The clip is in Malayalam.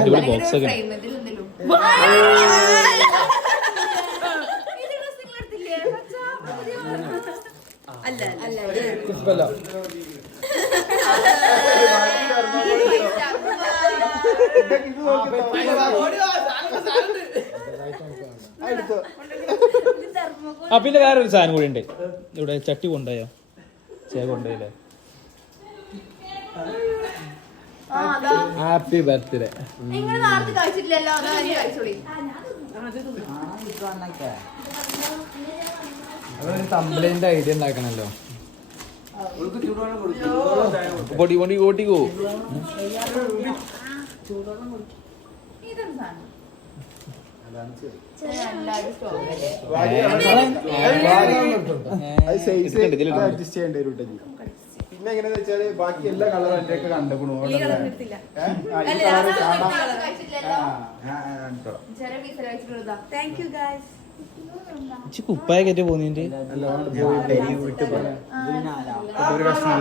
അടിപൊളി ബോക്സ് ഒക്കെ പിന്നെ വേറൊരു സാധനം കൂടി ഉണ്ട് ഇവിടെ. ചട്ടി കൊണ്ടുപോയോ? ചേ കൊണ്ടുപോയില്ലേ? Happy birthday. അതൊരു കംപ്ലൈന്റ് ഐഡിയ ഉണ്ടാക്കണല്ലോ. പൊടി പൊടി കൂട്ടിക്കോ. പിന്നെ എങ്ങനെയാന്ന് വെച്ചാല് ബാക്കി എല്ലാ കളറും എന്റെ ഒക്കെ കണ്ടുകൊണ്ടു. കുപ്പായ കയറ്റി പോകുന്നതിന്റെ ഒരു കഷ്ണം